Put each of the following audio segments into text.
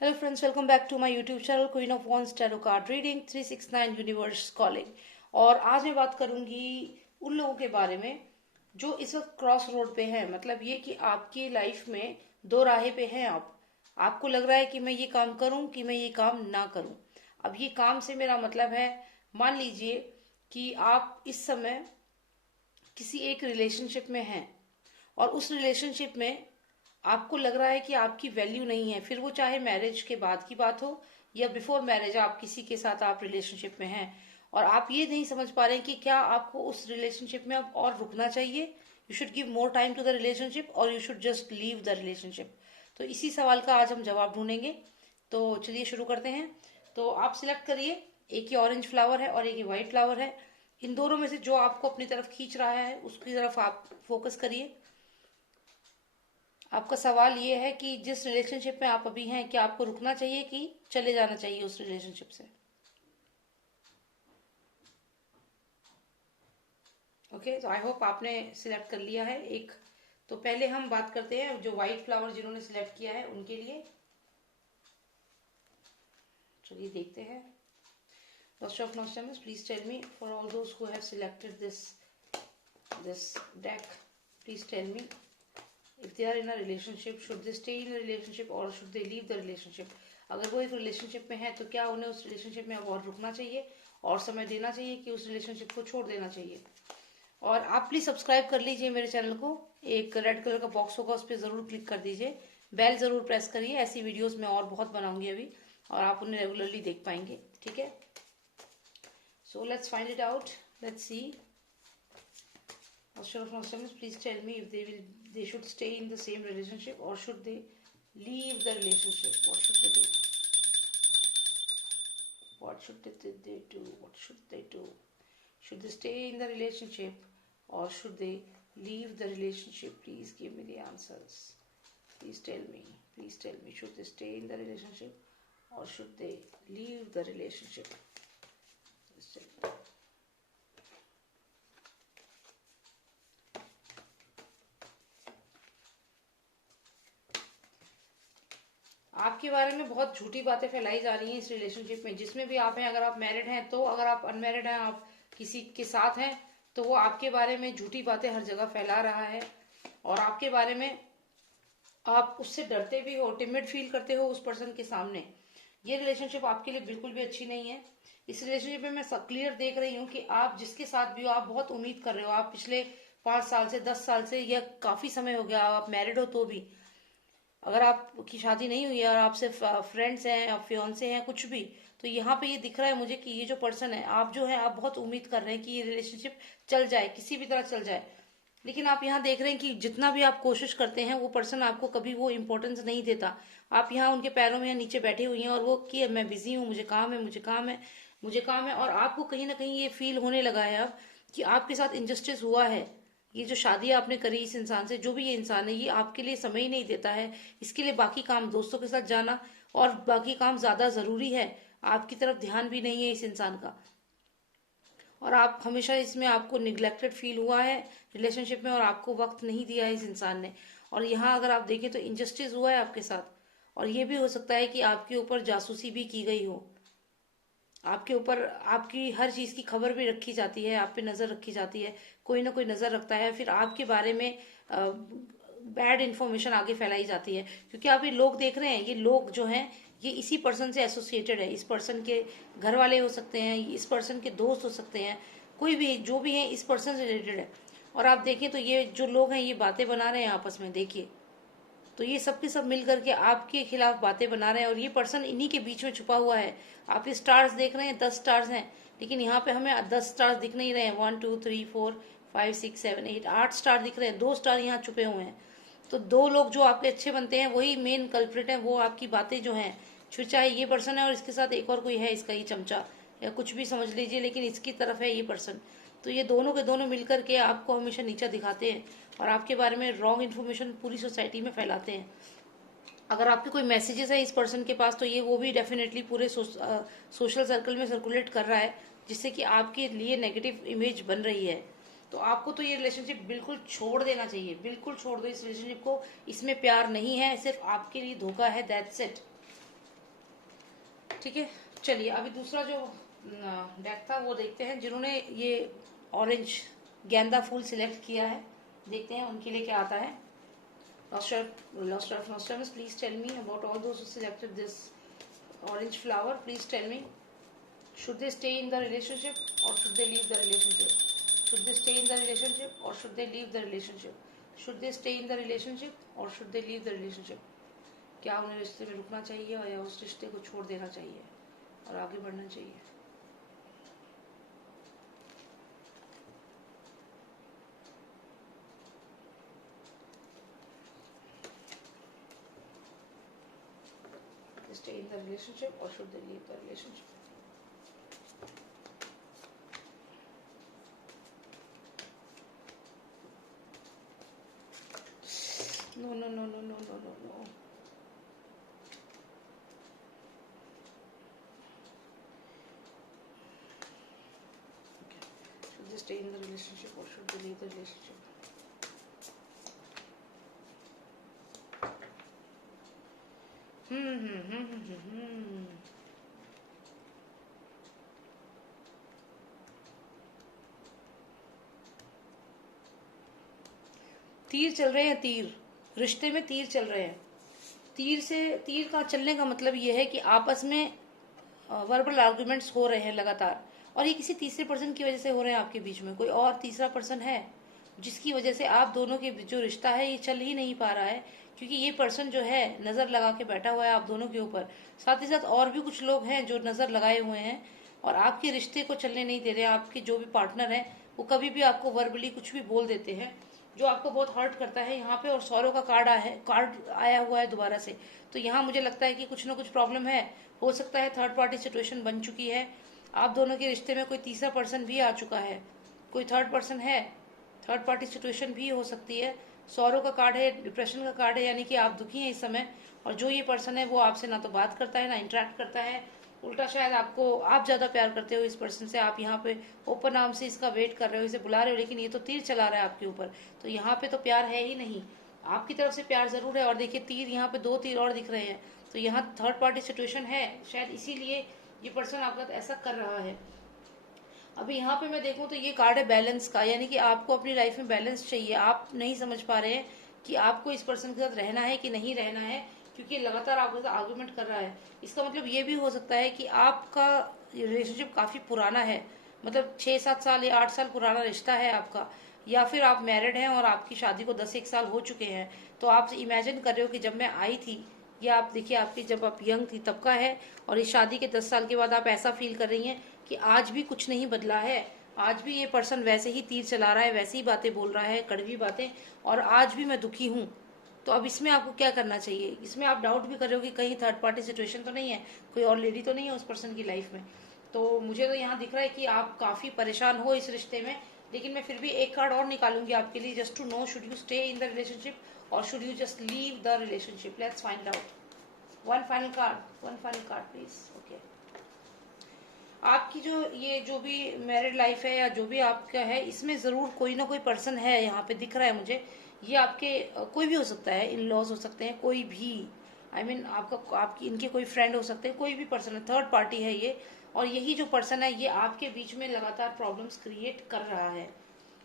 Hello friends, welcome back to my YouTube channel queen of wands tarot card reading 369 universe calling. और आज मैं बात करूंगी उन लोगों के बारे में जो इस वक्त क्रॉस रोड पे हैं। मतलब ये कि आपकी लाइफ में दो राहें पे हैं आप। आपको लग रहा है कि मैं ये काम करूं कि मैं ये काम ना करूं। अब ये काम से मेरा मतलब है, मान लीजिए कि आप इस समय किसी एक रिलेशनशिप में हैं और उस रिलेशनशिप में आपको लग रहा है कि आपकी वैल्यू नहीं है, फिर वो चाहे मैरिज के बाद की बात हो या बिफोर मैरिज आप किसी के साथ आप रिलेशनशिप में हैं और आप ये नहीं समझ पा रहे हैं कि क्या आपको उस रिलेशनशिप में अब और रुकना चाहिए, you should give more time to the relationship और you should just leave the relationship. तो इसी सवाल का आज हम जवाब ढूंढेंगे। तो चलिए शुरू करते हैं। तो आप सिलेक्ट करिए, एक ही ऑरेंज फ्लावर है और एक ही व्हाइट फ्लावर है। इन दोनों में से जो आपको अपनी तरफ खींच रहा है उसकी तरफ आप फोकस करिए। आपका सवाल ये है कि जिस रिलेशनशिप में आप अभी हैं, क्या आपको रुकना चाहिए कि चले जाना चाहिए उस रिलेशनशिप से। ओके, तो आई होप आपने सिलेक्ट कर लिया है एक। तो पहले हम बात करते हैं जो व्हाइट फ्लावर जिन्होंने सिलेक्ट किया है उनके लिए। चलिए देखते हैं। फर्स्ट ऑफ नॉस्टमस, please tell me for all those who have selected this deck, please tell me if they are in a relationship, should they stay in a relationship or should they leave the relationship। अगर वो एक relationship में है तो क्या उन्हें उस relationship में अब और रुकना चाहिए और समय देना चाहिए कि उस रिलेशनशिप को छोड़ देना चाहिए। और आप प्लीज सब्सक्राइब कर लीजिए मेरे चैनल को। एक रेड कलर का बॉक्स होगा, उस पर जरूर क्लिक कर दीजिए। बेल जरूर प्रेस करिए, ऐसी वीडियोस मैं और बहुत बनाऊंगी अभी और आप उन्हें रेगुलरली देख पाएंगे। ठीक है, so let's find it out, let's see. Master of Nostalgia, please tell me if they should stay in the same relationship or should they leave the relationship. What should they do? What should they do? What should they do? Should they stay in the relationship or should they leave the relationship? Please give me the answers. Please tell me. Please tell me. Should they stay in the relationship or should they leave the relationship? Please tell me. आपके बारे में बहुत झूठी बातें फैलाई जा रही हैं इस रिलेशनशिप में, जिसमें भी आप हैं। अगर आप मैरिड हैं तो, अगर आप अनमैरिड हैं, आप किसी के साथ हैं तो वो आपके बारे में झूठी बातें हर जगह फैला रहा है और आपके बारे में आप उससे डरते भी हो, टिमिड फील करते हो उस पर्सन के सामने। ये रिलेशनशिप आपके लिए बिल्कुल भी अच्छी नहीं है। इस रिलेशनशिप में मैं क्लियर देख रही हूँ कि आप जिसके साथ भी हो आप बहुत उम्मीद कर रहे हो। आप पिछले 5 साल से, 10 साल से, या काफी समय हो गया आप मैरिड हो तो भी, अगर आपकी शादी नहीं हुई है और आपसे फ्रेंड्स हैं, आप फियोन्से हैं, कुछ भी, तो यहाँ पे ये दिख रहा है मुझे कि ये जो पर्सन है, आप जो है आप बहुत उम्मीद कर रहे हैं कि ये रिलेशनशिप चल जाए, किसी भी तरह चल जाए। लेकिन आप यहाँ देख रहे हैं कि जितना भी आप कोशिश करते हैं वो पर्सन आपको कभी वो इम्पोर्टेंस नहीं देता। आप यहाँ उनके पैरों में नीचे बैठे हुई हैं और वो कि मैं बिजी हूँ, मुझे काम है, मुझे काम है, मुझे काम है। और आपको कहीं ना कहीं ये फील होने लगा है अब कि आपके साथ इनजस्टिस हुआ है। ये जो शादी आपने करी इस इंसान से, जो भी ये इंसान है, ये आपके लिए समय ही नहीं देता है। इसके लिए बाकी काम, दोस्तों के साथ जाना और बाकी काम ज्यादा जरूरी है। आपकी तरफ ध्यान भी नहीं है इस इंसान का और आप हमेशा इसमें, आपको निग्लेक्टेड फील हुआ है रिलेशनशिप में और आपको वक्त नहीं दिया है इस इंसान ने। और यहाँ अगर आप देखें तो इनजस्टिस हुआ है आपके साथ और ये भी हो सकता है कि आपके ऊपर जासूसी भी की गई हो। आपके ऊपर आपकी हर चीज की खबर भी रखी जाती है, आप पे नजर रखी जाती है, कोई ना कोई नजर रखता है, फिर आपके बारे में बैड इंफॉर्मेशन आगे फैलाई जाती है। क्योंकि आप ये लोग देख रहे हैं, ये लोग जो हैं ये इसी पर्सन से एसोसिएटेड है। इस पर्सन के घर वाले हो सकते हैं, इस पर्सन के दोस्त हो सकते हैं, कोई भी जो भी है इस पर्सन से रिलेटेड है। और आप देखें तो ये जो लोग हैं ये बातें बना रहे हैं आपस में, देखिए। तो ये सब के सब मिल करके आपके खिलाफ बातें बना रहे हैं और ये पर्सन इन्हीं के बीच में छुपा हुआ है। आप ये स्टार्स देख रहे हैं, 10 स्टार्स हैं, लेकिन यहाँ पे हमें 10 स्टार्स दिख नहीं रहे हैं। 1 2 3 4 5 6 7 8, 8 स्टार दिख रहे हैं, 2 स्टार यहाँ छुपे हुए हैं। तो दो लोग जो आपके अच्छे बनते हैं वही मेन कल्प्रिट है, वो आपकी बातें जो हैं, फिर चाहे ये पर्सन है और इसके साथ एक और कोई है इसका, ये चमचा या कुछ भी समझ लीजिए, लेकिन इसकी तरफ है ये पर्सन। तो ये दोनों के दोनों मिलकर के आपको हमेशा नीचा दिखाते हैं और आपके बारे में रॉन्ग इन्फॉर्मेशन पूरी सोसाइटी में फैलाते हैं। अगर आपके कोई मैसेजेस है इस पर्सन के पास तो ये वो भी डेफिनेटली पूरे सोशल सर्कल में सर्कुलेट कर रहा है, जिससे कि आपके लिए नेगेटिव इमेज बन रही है। तो आपको तो ये रिलेशनशिप बिल्कुल छोड़ देना चाहिए, बिल्कुल छोड़ दो इस रिलेशनशिप को। इसमें प्यार नहीं है, सिर्फ आपके लिए धोखा है, दैट्स इट। ठीक है, चलिए अभी दूसरा जो डेक था वो देखते हैं। जिन्होंने ये ऑरेंज गेंदा फूल सिलेक्ट किया है, देखते हैं उनके लिए क्या आता है। Nostradamus, please tell me about all those who selected this orange flower. Please tell me, should they stay in the relationship or should they leave the relationship? Should they stay in the relationship or should they leave the relationship? Should they stay in the relationship or should they leave the relationship? क्या उन्हें रिश्ते में रुकना चाहिए या उस रिश्ते को छोड़ देना चाहिए और आगे बढ़ना चाहिए? Stay in the relationship or should they leave the relationship? No, no, no, no, no, no, no, no. Okay. Should they stay in the relationship or should they leave the relationship? तीर चल रहे हैं, तीर रिश्ते में तीर चल रहे हैं। तीर का चलने का मतलब ये है कि आपस में वर्बल आर्गुमेंट्स हो रहे हैं लगातार, और ये किसी तीसरे पर्सन की वजह से हो रहे हैं। आपके बीच में कोई और तीसरा पर्सन है जिसकी वजह से आप दोनों के जो रिश्ता है ये चल ही नहीं पा रहा है, क्योंकि ये पर्सन जो है नजर लगा के बैठा हुआ है आप दोनों के ऊपर। साथ ही साथ और भी कुछ लोग हैं जो नजर लगाए हुए हैं और आपके रिश्ते को चलने नहीं दे रहे हैं। आपके जो भी पार्टनर है वो कभी भी आपको वर्बली कुछ भी बोल देते हैं जो आपको बहुत हर्ट करता है यहाँ पे। और सौरों का कार्ड आया हुआ है दोबारा से, तो यहाँ मुझे लगता है कि कुछ ना कुछ प्रॉब्लम है। हो सकता है थर्ड पार्टी सिचुएशन बन चुकी है, आप दोनों के रिश्ते में कोई तीसरा पर्सन भी आ चुका है, कोई थर्ड पर्सन है, थर्ड पार्टी सिचुएशन भी हो सकती है। सौरों का कार्ड है, डिप्रेशन का कार्ड है, यानी कि आप दुखी हैं इस समय। और जो ये पर्सन है वो आपसे ना तो बात करता है ना इंटरेक्ट करता है, उल्टा शायद आप ज्यादा प्यार करते हो इस पर्सन से। आप यहाँ पे ओपन आर्म से इसका वेट कर रहे हो, इसे बुला रहे हो, लेकिन ये तो तीर चला रहा है आपके ऊपर। तो यहाँ पे तो प्यार है ही नहीं, आपकी तरफ से प्यार जरूर है। और देखिए तीर, यहाँ पे 2 तीर और दिख रहे हैं, तो यहाँ थर्ड पार्टी सिचुएशन है, शायद इसीलिए ये पर्सन आपका ऐसा कर रहा है। अभी यहाँ पे मैं देखूं तो ये कार्ड है बैलेंस का, यानी कि आपको अपनी लाइफ में बैलेंस चाहिए। आप नहीं समझ पा रहे हैं कि आपको इस पर्सन के साथ रहना है कि नहीं रहना है, क्योंकि लगातार आपके साथ आर्गुमेंट कर रहा है। इसका मतलब ये भी हो सकता है कि आपका रिलेशनशिप काफी पुराना है, मतलब 6-7 साल या 8 साल पुराना रिश्ता है आपका, या फिर आप मैरिड हैं और आपकी शादी को 10-1 साल हो चुके हैं। तो आप इमेजिन कर रहे हो कि जब मैं आई थी, या आप देखिए आपकी जब आप यंग थी तब का है, और इस शादी के 10 साल के बाद आप ऐसा फील कर रही हैं कि आज भी कुछ नहीं बदला है, आज भी ये पर्सन वैसे ही तीर चला रहा है, वैसे ही बातें बोल रहा है, कड़वी बातें, और आज भी मैं दुखी हूँ। तो अब इसमें आपको क्या करना चाहिए? इसमें आप डाउट भी कर रहे हो कि कहीं थर्ड पार्टी सिचुएशन तो नहीं है, कोई और लेडी तो नहीं है उस पर्सन की लाइफ में। तो मुझे तो यहाँ दिख रहा है कि आप काफी परेशान हो इस रिश्ते में, लेकिन मैं फिर भी एक कार्ड और निकालूंगी आपके लिए, just to know should you stay in the relationship और should you just leave the relationship. Let's find out. One final card please. Okay, आपकी जो भी मैरिड लाइफ है या जो भी आपका है, इसमें जरूर कोई ना कोई पर्सन है, यहाँ पे दिख रहा है मुझे। ये आपके कोई भी हो सकता है, इन लॉज हो सकते हैं, कोई भी, आई मीन आपकी इनके कोई फ्रेंड हो सकते हैं, कोई भी पर्सन है, थर्ड पार्टी है ये। और यही जो पर्सन है ये आपके बीच में लगातार प्रॉब्लम्स क्रिएट कर रहा है।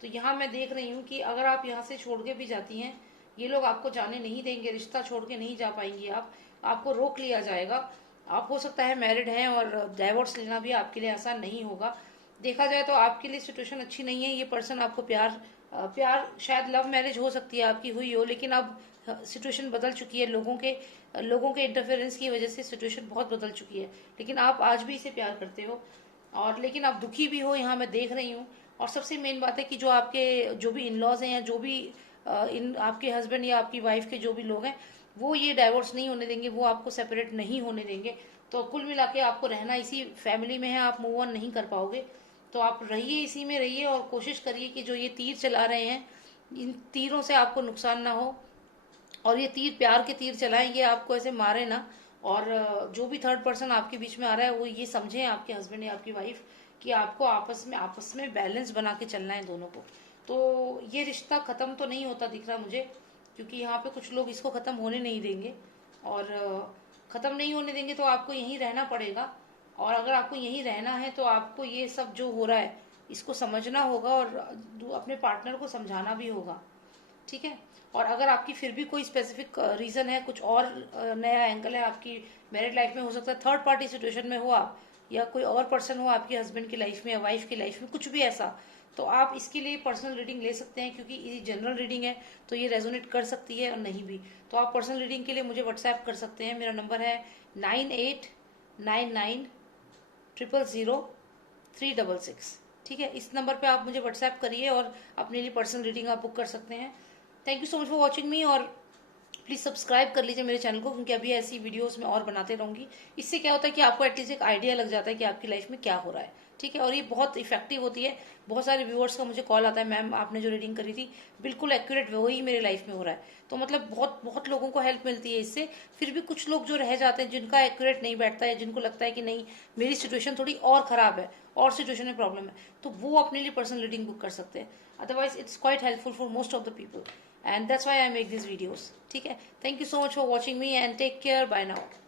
तो यहाँ मैं देख रही हूँ कि अगर आप यहाँ से छोड़ के भी जाती हैं, ये लोग आपको जाने नहीं देंगे, रिश्ता छोड़ के नहीं जा पाएंगी आप, आपको रोक लिया जाएगा। आप हो सकता है मैरिड हैं और डाइवोर्स लेना भी आपके लिए आसान नहीं होगा। देखा जाए तो आपके लिए सिचुएशन अच्छी नहीं है। ये पर्सन आपको प्यार शायद लव मैरिज हो सकती है आपकी, हुई हो, लेकिन अब सिचुएशन बदल चुकी है। लोगों के इंटरफेरेंस की वजह से सिचुएशन बहुत बदल चुकी है, लेकिन आप आज भी इसे प्यार करते हो, और लेकिन आप दुखी भी हो, यहाँ मैं देख रही हूँ। और सबसे मेन बात है कि जो भी इन लॉज हैं या जो भी इन आपके हस्बैंड या आपकी वाइफ के जो भी लोग हैं, वो ये डाइवोर्स नहीं होने देंगे, वो आपको सेपरेट नहीं होने देंगे। तो कुल मिला के आपको रहना इसी फैमिली में है, आप मूव ऑन नहीं कर पाओगे। तो आप रहिए, इसी में रहिए, और कोशिश करिए कि जो ये तीर चला रहे हैं, इन तीरों से आपको नुकसान ना हो। और ये तीर प्यार के तीर चलाएं, ये आपको ऐसे मारे ना। और जो भी थर्ड पर्सन आपके बीच में आ रहा है वो ये समझे, आपके हस्बैंड या आपकी वाइफ, कि आपको आपस में बैलेंस बना के चलना है दोनों को। तो ये रिश्ता खत्म तो नहीं होता दिख रहा मुझे, क्योंकि यहाँ पे कुछ लोग इसको खत्म होने नहीं देंगे। और खत्म नहीं होने देंगे तो आपको यहीं रहना पड़ेगा। और अगर आपको यहीं रहना है तो आपको ये सब जो हो रहा है इसको समझना होगा और अपने पार्टनर को समझाना भी होगा, ठीक है। और अगर आपकी फिर भी कोई स्पेसिफिक रीजन है, कुछ और नया एंगल है आपकी मैरिड लाइफ में, हो सकता है थर्ड पार्टी सिचुएशन में हो आप, या कोई और पर्सन हो आपके हस्बैंड की लाइफ में या वाइफ की लाइफ में, कुछ भी ऐसा, तो आप इसके लिए पर्सनल रीडिंग ले सकते हैं, क्योंकि ये जनरल रीडिंग है तो ये रेजोनेट कर सकती है और नहीं भी। तो आप पर्सनल रीडिंग के लिए मुझे व्हाट्सएप कर सकते हैं। मेरा नंबर है 9899000366, ठीक है। इस नंबर पे आप मुझे व्हाट्सएप करिए और अपने लिए पर्सनल रीडिंग आप बुक कर सकते हैं। Thank you so much for watching मी, और प्लीज़ सब्सक्राइब कर लीजिए मेरे चैनल को, क्योंकि अभी ऐसी वीडियोस में और बनाते रहूंगी। इससे क्या होता है कि आपको एटलीस्ट एक आइडिया लग जाता है कि आपकी लाइफ में क्या हो रहा है, ठीक है। और ये बहुत इफेक्टिव होती है। बहुत सारे व्यूअर्स का मुझे कॉल आता है, मैम आपने जो रीडिंग करी थी बिल्कुल एक्यूरेट वही मेरी लाइफ में हो रहा है। तो मतलब बहुत बहुत लोगों को हेल्प मिलती है इससे। फिर भी कुछ लोग जो रह जाते हैं जिनका एक्यूरेट नहीं बैठता है, जिनको लगता है कि नहीं मेरी सिचुएशन थोड़ी और खराब है और सिचुएशन में प्रॉब्लम है, तो वो अपने लिए पर्सनल रीडिंग बुक कर सकते हैं। Otherwise it's quite helpful for most of the people, and that's why I make these videos, ठीक है। Thank you so much for watching me and take care, bye now.